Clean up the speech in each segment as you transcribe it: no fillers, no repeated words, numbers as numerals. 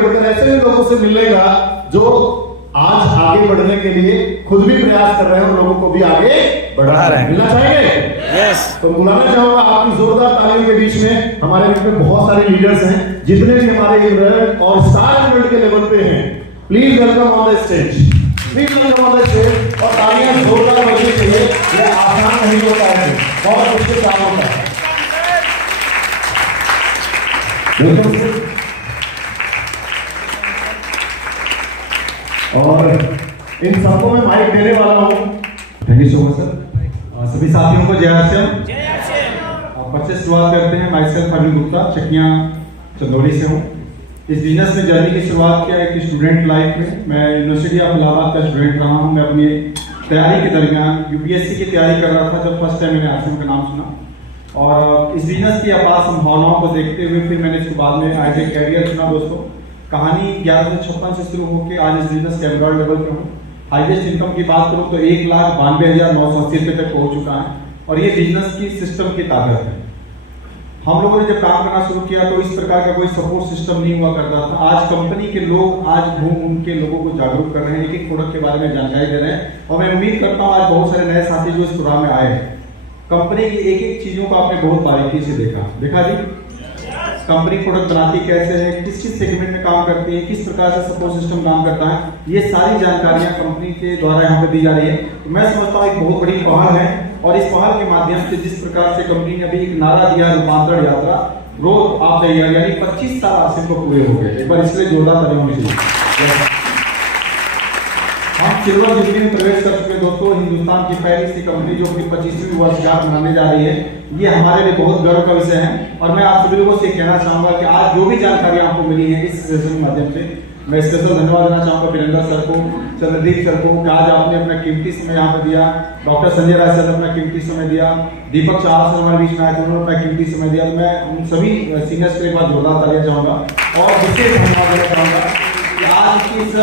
बढ़कर ऐसे भी लोगों से मिलेगा जो आज आगे बढ़ने के लिए खुद भी प्रयास कर रहे हैं और लोगों को भी आगे बढ़ा रहे हैं। मिलना चाहेंगे? यस। तो बुलाना चाहूंगा आपकी जोरदार तालियों के बीच में, हमारे बीच में बहुत सारे लीडर्स हैं, जितने भी हमारे इवेंट और स्टार इवेंट के लेवल पे हैं, please welcome on the stage, please welcome on the stage. और तालियां जोरदार बजनी चाहिए, ये आसान नहीं होता है, बहुत मुश्किल काम होता है। और इन सबको मैं माइक देने वाला हूँ। Thank you so much sir. सभी साथियों को जय आश्रम। बच्चे शुरुआत करते हैं। माई सेल्फ अनिल गुप्ता, चकिया चंदौली से हूँ। इस बिजनेस में जर्नी की शुरुआत किया एक स्टूडेंट लाइफ में। मैं यूनिवर्सिटी ऑफ इलाहाबाद का स्टूडेंट रहा हूँ। मैं अपनी तैयारी के दरमियान यूपीएससी की तैयारी कर रहा था जब फर्स्ट टाइम मैंने आश्रम का नाम सुना, और इस बिजनेस की अपार संभावनाओं को देखते हुए फिर मैंने इसके बाद में एज ए कैरियर चुना। दोस्तों, कहानी 1156 से शुरू होकर आज इस बिजनेस के एम्ब्रॉयड लेवल पे हूँ। हाईएस्ट इनकम की बात करूँ तो 1,92,980 रुपये तक पहुंच चुका है, और ये बिजनेस की सिस्टम की ताकत है। हम लोगों ने जब काम करना शुरू किया तो इस प्रकार का कोई सपोर्ट सिस्टम नहीं हुआ करता था। आज कंपनी के लोग आज घूम के लोगों को जागरूक कर रहे हैं, एक एक प्रोडक्ट के बारे में जानकारी दे रहे हैं, और मैं उम्मीद करता हूँ आज बहुत सारे नए साथी जो इस प्रोग्राम में आए हैं, कंपनी की एक एक चीजों को आपने बहुत बारीकी से देखा जी। कंपनी प्रोडक्ट बनाती कैसे है, किस किस सेगमेंट में काम करती है, किस प्रकार से सपोर्ट सिस्टम काम करता है, ये सारी जानकारियां कंपनी के द्वारा यहाँ पे दी जा रही है। तो मैं समझता हूँ एक बहुत बड़ी पहल है, और इस पहल के माध्यम से जिस प्रकार से कंपनी ने अभी एक नारा दिया, रूपांतरण यात्रा, ग्रोथ ऑफ द ईयर, यानी 25 साल आसिम को पूरे हो गए। एक बार इसलिए जोरदार तालियां होनी चाहिए। हम सिल्वर जुबली में प्रवेश कर चुके दोस्तों। हिंदुस्तान की पहली सी कंपनी जो अपनी 25वीं वर्षगांठ मनाने जा रही है, ये हमारे लिए बहुत गर्व का विषय है। और मैं आप सभी लोगों से कहना चाहूंगा कि आज जो भी जानकारी आपको मिली है इस सेशन के माध्यम से, मैं स्पेशल धन्यवाद देना चाहूंगा वीरेंद्र सर को, चंद्रदीप सर को, कि आज आपने अपना कीमती समय यहाँ पे दिया। डॉक्टर संजय राय सर ने अपना कीमती समय दिया, दीपक चार सर हमारे बीच में आए थे, उन्होंने अपना कीमती समय दिया। तो मैं उन सभी सीनियर्स को एक बार जोरदार तालियां चाहूंगा, और विशेष धन्यवाद देना चाहूंगा कि आज की इस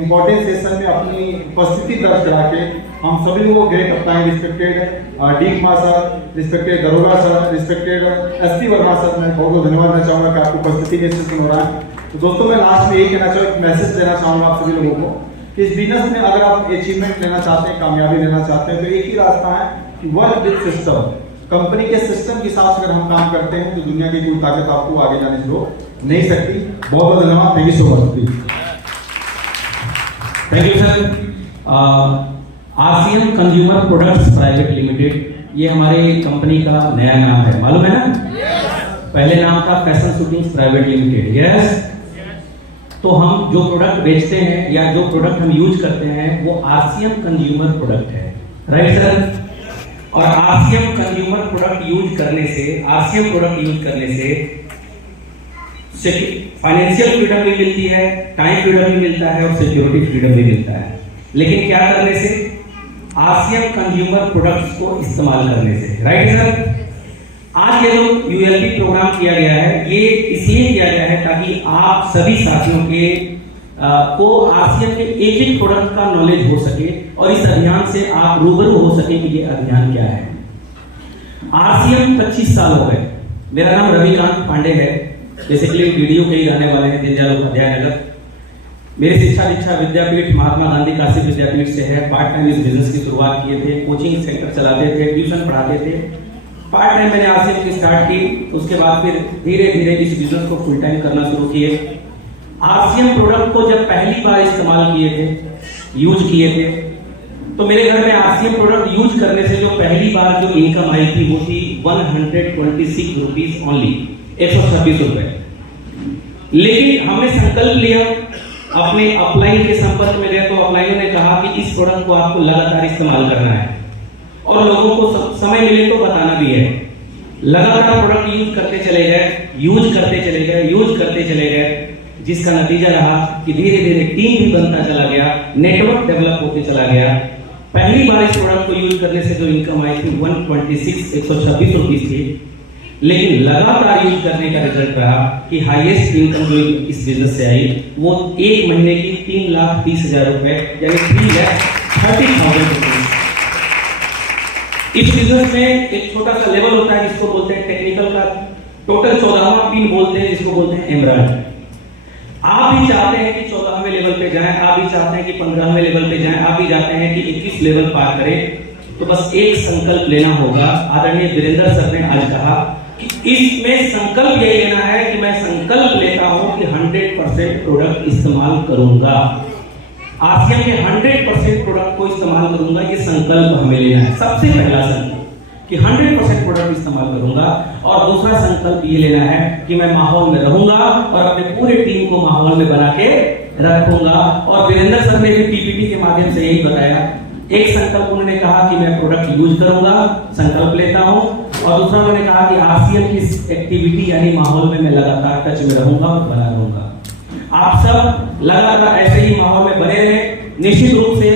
इम्पोर्टेंट सेशन में अपनी उपस्थिति दर्ज करा के हम सभी लोगों को ग्रेट अपनाएं। Respected D Kumar sir, respected दरोगा sir, respected SP Verma sir, मैं बहुत बहुत धन्यवाद देना चाहूंगा कि आपकी उपस्थिति के सेशन हो रहा है। तो दोस्तों, मैं लास्ट में यही कहना चाहूँगा, एक मैसेज देना चाहूंगा आप सभी लोगों को कि इस बिजनेस में अगर आप अचीवमेंट लेना चाहते हैं, कामयाबी लेना चाहते हैं, तो एक ही रास्ता है कि वर्क विद सिस्टम। कंपनी के सिस्टम के साथ अगर हम काम करते हैं तो दुनिया की कोई ताकत आपको आगे जाने से रोक नहीं सकती। बहुत बहुत धन्यवाद। Thank you so much. Thank you sir. RCM consumer products private limited, ये हमारे कंपनी का नया नाम है, मालूम है ना? पहले नाम था fashion shootings private limited. Yes. तो हम जो प्रोडक्ट बेचते हैं या जो प्रोडक्ट हम यूज करते हैं वो आरसीएम कंज्यूमर प्रोडक्ट है, राइट सर? और आरसीएम कंज्यूमर प्रोडक्ट यूज करने से, आरसीएम प्रोडक्ट यूज करने से फाइनेंशियल फ्रीडम भी मिलती है, टाइम फ्रीडम भी मिलता है, और सिक्योरिटी फ्रीडम भी मिलता है। लेकिन क्या करने से? आरसीएम कंज्यूमर प्रोडक्ट्स को इस्तेमाल करने से, राइट सर? आज ये जो यूएलपी प्रोग्राम किया गया है, ये इसलिए किया गया है ताकि आप सभी साथियों के को आरसीएम के एक एक प्रोडक्ट का नॉलेज हो सके, और इस अभियान से आप रूबरू हो सके कि ये अभियान क्या है। आरसीएम 25 साल हो गए। मेरा नाम रविकांत पांडे है, बेसिकली वीडियो के ही रहने वाले हैं, दीनदयाल उपाध्याय नगर। मेरी शिक्षा दीक्षा विद्यापीठ महात्मा गांधी काशी विद्यापीठ से है। पार्ट टाइम इस बिजनेस की शुरुआत किए थे, कोचिंग सेंटर चलाते थे, ट्यूशन पढ़ाते थे। पार्ट टाइम मैंने आरसीएम की स्टार्ट की, उसके बाद फिर धीरे धीरे इस बिजनेस को फुल टाइम करना शुरू किए। आरसीएम प्रोडक्ट को जब पहली बार इस्तेमाल किए थे, यूज किए थे, तो मेरे घर में आरसीएम प्रोडक्ट यूज करने से जो पहली बार जो इनकम आई थी वो थी 126 रुपीज ओनली, 126 रुपए। लेकिन हमने संकल्प लिया, अपने अपलाइन के संपर्क में गए तो अपलाइनों ने कहा कि इस प्रोडक्ट को आपको लगातार इस्तेमाल करना है, और लोगों को समय मिले तो बताना भी है। लगातार प्रोडक्ट यूज करते चले गए, यूज करते चले गए, यूज करते चले गए, जिसका नतीजा रहा कि धीरे धीरे टीम भी बनता चला गया, नेटवर्क डेवलप होते चला गया। पहली बार इस प्रोडक्ट को यूज करने से जो इनकम आई थी 126 रुपीज थी, लेकिन लगातार यूज करने का रिजल्ट रहा कि हाईएस्ट इनकम जो इस बिजनेस से आई वो एक महीने की 3,30,000 रुपए, यानी 3,30,000 रुपए। इस बिजनेस में एक छोटा सा लेवल होता है जिसको बोलते हैं टेक्निकल का, टोटल 14वां पिन बोलते हैं, जिसको बोलते हैं एमराल्ड। आप भी चाहते हैं कि 14वें लेवल पे जाएं, आप भी चाहते हैं कि 15वें लेवल पे जाएं, आप भी चाहते हैं कि 21 लेवल पार करें, तो बस एक संकल्प लेना होगा। आदरणीय वीरेंद्र सर ने आज कहा कि इसमें संकल्प यही लेना है कि मैं संकल्प लेता हूं कि 100% प्रोडक्ट इस्तेमाल करूंगा, आसियम के 100% प्रोडक्ट को इस्तेमाल करूंगा। ये संकल्प हमें लेना है, सबसे पहला संकल्प कि 100% प्रोडक्ट इस्तेमाल करूंगा। और दूसरा संकल्प ये लेना है कि मैं माहौल में रहूंगा और अपने पूरे टीम को माहौल में बना के रखूंगा। और वीरेंद्र सर ने भी पीपीटी के माध्यम से यही बताया। एक संकल्प उन्होंने कहा कि मैं प्रोडक्ट यूज करूंगा, संकल्प लेता हूं, और दूसरा उन्होंने कहा कि आरसीएम की एक्टिविटी यानी माहौल में मैं लगातार टच में रहूंगा और बना रहूंगा। आप सब लगातार ऐसे ही माहौल में बने रहें। निश्चित रूप से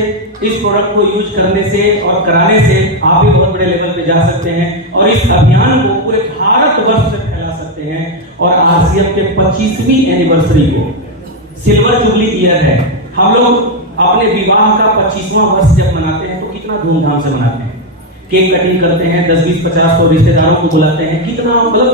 इस प्रोडक्ट को यूज करने से और कराने से आप भी बहुत बड़े लेवल पे जा सकते हैं और इस अभियान को पूरे भारतवर्ष से फैला सकते हैं। और आरसीएम के 25वीं एनिवर्सरी को सिल्वर जुबली ईयर है। हम लोग अपने विवाह का 25वां वर्ष जब मनाते हैं तो कितना धूमधाम से मनाते हैं, केक कटिंग करते हैं, 10, 20, 50 को रिश्तेदारों को बुलाते हैं, कितना मतलब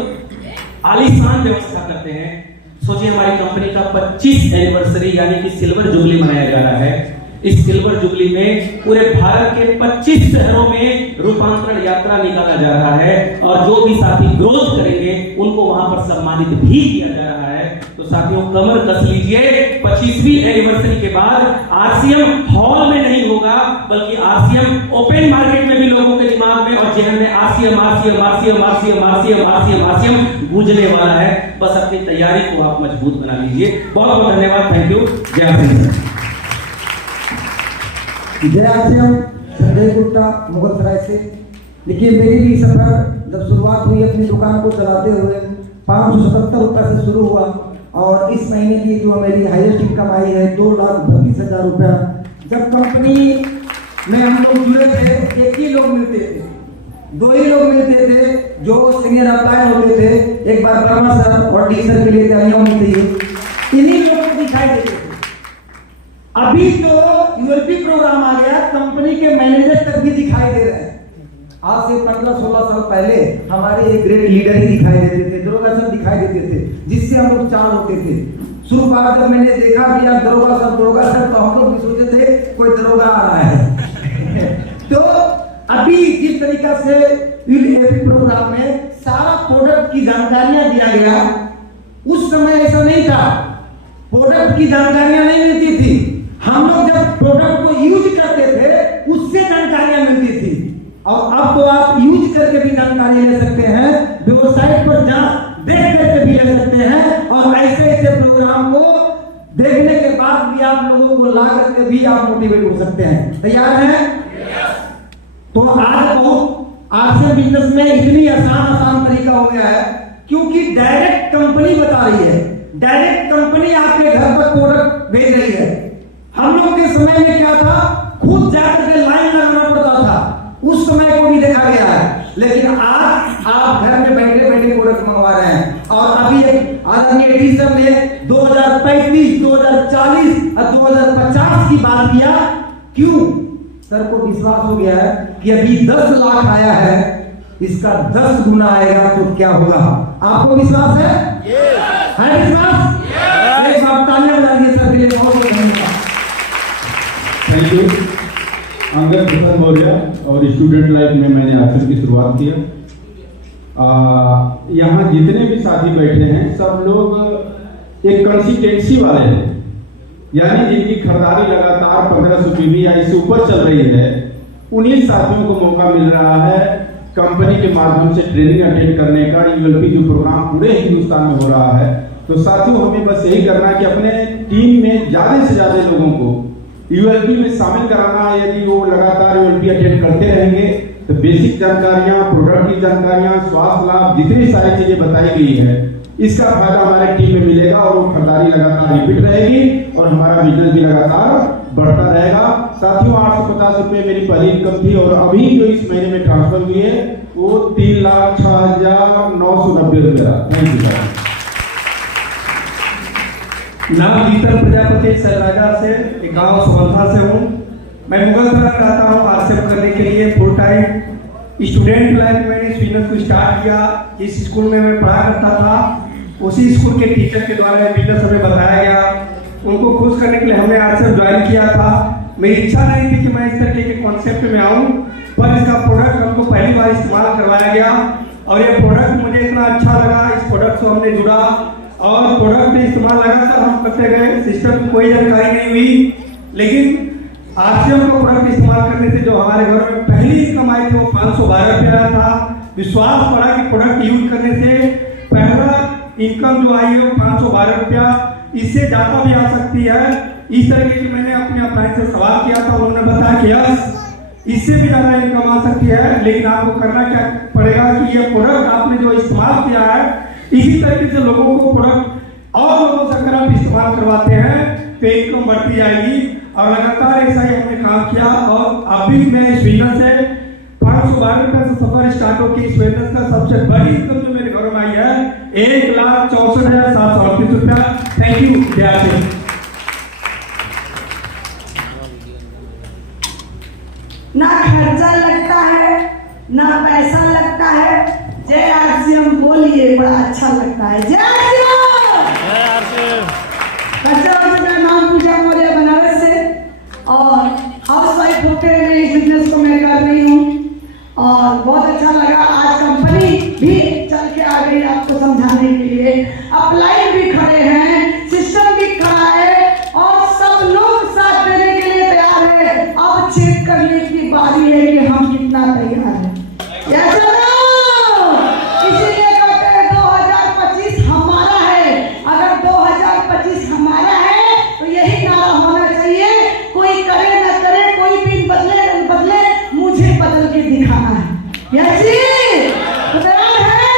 आलीशान व्यवस्था करते हैं। सोचिए हमारी कंपनी का 25 एनिवर्सरी यानी कि सिल्वर जुबली मनाया जा रहा है। इस सिल्वर जुबली में पूरे भारत के 25 शहरों में रूपांतरण यात्रा निकाला जा रहा है और जो भी साथी ग्रोथ करेंगे उनको वहां पर सम्मानित भी किया जा रहा है। तो साथियों कमर कस लीजिए, 25वीं एनिवर्सरी के बाद आरसीएम हॉल में नहीं होगा बल्कि आरसीएम ओपन मार्केट में भी लोगों के दिमाग में और जहन में RCM RCM RCM RCM RCM RCM RCM गूंजने वाला है। बस अपनी तैयारी को आप मजबूत बना लीजिए। बहुत बहुत धन्यवाद, थैंक यू, जय हिंद। जय आसियम, संजय गुप्ता मुगलसराय से। देखिए मेरी भी सफर जब शुरुआत हुई अपनी दुकान को चलाते हुए 577 रुपये से शुरू हुआ और इस महीने की जो मेरी हाईएस्ट इनकम आई है 2,32,000 रुपया। जब कंपनी में हम लोग जुड़े थे एक ही लोग मिलते थे, 2 ही लोग मिलते थे जो सीनियर अप्लाई होते थे। एक बार वर्मा सर और डी सर के लिए तैयारियों में थे, इन्हीं लोगों को दिखाई देते थे। अभी तो यूएलपी प्रोग्राम आ गया, कंपनी के मैनेजर तक भी दिखाई दे रहे हैं। आज से 15-16 साल पहले हमारे एक ग्रेट लीडर ही दिखाई देते थे, दरोगा सर दिखाई देते थे, जिससे हम लोग चार होते थे। शुरुआत जब मैंने देखा कि यार दरोगा सर, तो हम लोग भी सोचे थे कोई दरोगा आ रहा है। तो अभी जिस तरीका से यूएलपी प्रोग्राम में सारा प्रोडक्ट की जानकारियां दिया गया, उस समय ऐसा नहीं था, प्रोडक्ट की जानकारियां नहीं मिलती थी। हम लोग जब प्रोडक्ट को यूज करते थे उससे जानकारियां मिलती थी और अब तो आप यूज करके भी जानकारी ले सकते हैं, वेबसाइट पर देख करके भी ले सकते हैं और ऐसे ऐसे प्रोग्राम को देखने के बाद भी आप लोगों को ला करके भी आप मोटिवेट हो सकते हैं। तैयार हैं? तो आज बहुत आरसीएम बिजनेस में इतनी आसान तरीका हो गया है क्योंकि डायरेक्ट कंपनी बता रही है, डायरेक्ट कंपनी आपके घर पर प्रोडक्ट भेज रही है। हम लोग के समय में क्या था, खुद जाकर के लाइन लगाना पड़ता था, उस समय को भी देखा गया है। लेकिन आज आप घर में बैठे बैठे प्रोडक्ट मंगवा रहे हैं। और अभी एक आदरणीय एडिशन ने 2035, 2040 और 2050 की बात किया। क्यों? सर को विश्वास हो गया है कि अभी 10 लाख आया है, इसका 10 गुना आएगा तो क्या होगा। आपको विश्वास है? है विश्वास? एक बार तालियां बजाइए सर के लिए, बहुत बहुत धन्यवाद। Thank you. अंगद प्रसन्न मौर्य और स्टूडेंट लाइफ में मैंने आरसीएम की शुरुआत किया। यहाँ जितने भी साथी बैठे हैं सब लोग एक कंसिस्टेंसी वाले हैं, यानी जिनकी खरीदारी लगातार 1500 पीवी या इससे ऊपर चल रही है, उन्हीं साथियों को मौका मिल रहा है कंपनी के माध्यम से ट्रेनिंग अटेंड करने का। यूएलपी जो प्रोग्राम पूरे हिंदुस्तान में हो रहा है, तो साथियों हमें बस यही करना है कि अपने टीम में ज्यादा से ज्यादा लोगों को यूएलपी में शामिल कराना है। यदि वो लगातार यूएलपी अटेंड करते रहेंगे तो बेसिक जानकारियां, प्रोडक्ट की जानकारियां, स्वास्थ्य लाभ, जितनी सारी चीजें बताई गई है, इसका फायदा हमारे टीम में मिलेगा और वो खरीदारी लगातार रिपीट रहेगी और हमारा बिजनेस भी लगातार बढ़ता रहेगा। साथियों 850 रुपए मेरी पहली इनकम थी और अभी जो इस महीने में ट्रांसफर हुई है वो 3,06,990 रुपया। Thank you sir. नाम गीतल प्रजापति सरराजा से, गांव सुबंधा से हूँ। मैं मुगलसराय रहता हूँ। आरसीएम करने के लिए फुल टाइम स्टूडेंट लाइफ में मैंने बिजनेस को स्टार्ट किया। जिस स्कूल में मैं पढ़ा करता था उसी स्कूल के टीचर के द्वारा ये बिजनेस हमें बताया गया। उनको खुश करने के लिए हमने आज से ज्वाइन किया था। मेरी इच्छा नहीं थी कि मैं इस तरीके के कॉन्सेप्ट में आऊँ, पर इसका प्रोडक्ट हमको पहली बार इस्तेमाल करवाया गया और ये प्रोडक्ट मुझे इतना अच्छा लगा। इस प्रोडक्ट से हमने जुड़ा और प्रोडक्ट में इस्तेमाल लगातार हम करते गए। सिस्टम की कोई जानकारी नहीं हुई, लेकिन आरसीएम का प्रोडक्ट इस्तेमाल करने से जो हमारे घर में पहली इनकम आई थी वो 512 रुपये आया था। विश्वास पड़ा कि प्रोडक्ट यूज करने से पहला इनकम जो आई है वो 512 रुपया, इससे ज्यादा भी आ सकती है। इस तरीके की मैंने अपने अप्लायंस से सवाल किया था, उन्होंने बताया कि यस इससे भी ज्यादा इनकम आ सकती है, लेकिन आपको करना क्या पड़ेगा कि ये प्रोडक्ट आपने जो इस्तेमाल किया है इसी तरीके से लोगों को प्रोडक्ट और लोगों से अगर आप इस्तेमाल करवाते हैं तो इनकम बढ़ती जाएगी। और लगातार ऐसा ही हमने काम किया और अभी मैं इस बिजनेस से 512 रुपए से सफर स्टार्ट होकर इस बिजनेस का सबसे बड़ी इनकम जो मेरे घर में आई है 1,64,738 रुपया। Thank you. जय हिंद। ना खर्चा लगता है ना पैसा लगता है। जय आरसीएम बोलिए, बड़ा अच्छा लगता है। जय आरसीएम। का नाम पूजा मौर्य बनारस से और हाउस वाइफ होते हुए इस बिजनेस को मैं कर रही हूँ और बहुत अच्छा लगा। आज कंपनी भी चल के आ गई आपको समझाने के लिए। अपलाइन भी खड़े हैं, सिस्टम भी खड़ा है और सब लोग साथ देने के लिए तैयार है। अब चेक करने की बारी है कि हम कितना तैयार हैं। इसीलिए कहते हैं 2025 हमारा है। अगर 2025 हमारा है तो यही नारा होना चाहिए, कोई करे न करे, कोई भी बदले न बदले, मुझे बदल के दिखाना है। तो तैयार है।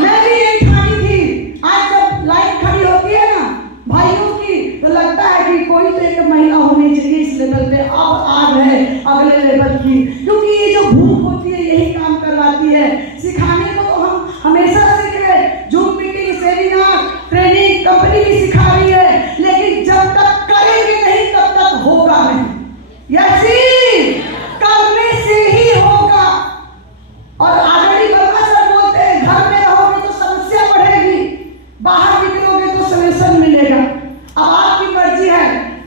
मैं भी यही ठानी थी। आज जब लाइन खड़ी होती है ना भाइयों की, तो लगता है कि कोई तो एक महिला होनी चाहिए इस लेवल पे। अब आ गए अगले लेवल की, क्योंकि ये जो भूख होती है यही काम करवाती है। सिखाने को तो हम हमेशा सीख रहे, zoom meeting, seminar, training company भी सिखा रही है, लेकिन जब तक करेंगे नहीं तब तक होगा नहीं। करने से ही होगा। और आगड़ी वर्मा सर बोलते हैं घर में रहोगे तो समस्या बढ़ेगी, बाहर निकलोगे तो सॉल्यूशन मिलेगा। अब आपकी मर्जी है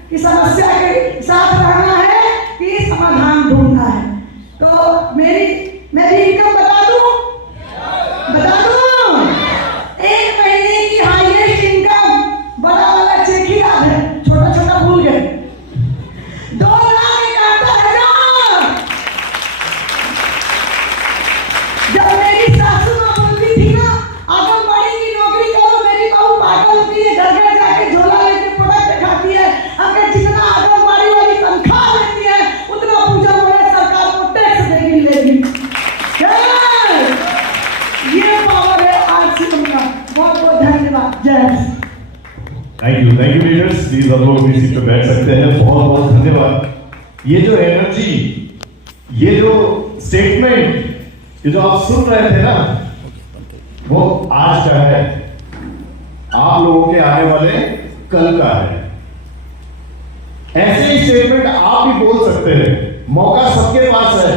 कि समस्या के साथ रहना है कि समाधान ढूंढना है। तो मेरी इनकम बता दूं 1 महीने की हाईएस्ट इनकम, बड़ा वाला चेक ही याद है, छोटा छोटा भूल गए, 2,71,000। जब मेरी सासू माँ बोलती थी ना आंगनबाड़ी की नौकरी करो, मेरी बहू पागल होती है, घर घर जाके झोला लेके प्रोडक्ट दिखाती है। अगर जितना आंगनबाड़ी वाली तनख्वाह लेती है उतना पूजा मौर्य सरकार को टैक्स देगी लेगी। ये पावर है आरसीएम का। बहुत बहुत धन्यवाद। जय। Thank you leaders. प्लीज अब लोग इसी पे बैठ सकते हैं। बहुत बहुत धन्यवाद। ये जो एनर्जी, ये जो स्टेटमेंट, ये जो आप सुन रहे थे ना, वो आज का है, आप लोगों के आने वाले कल का है। ऐसे ही स्टेटमेंट आप भी बोल सकते हैं। मौका सबके पास है।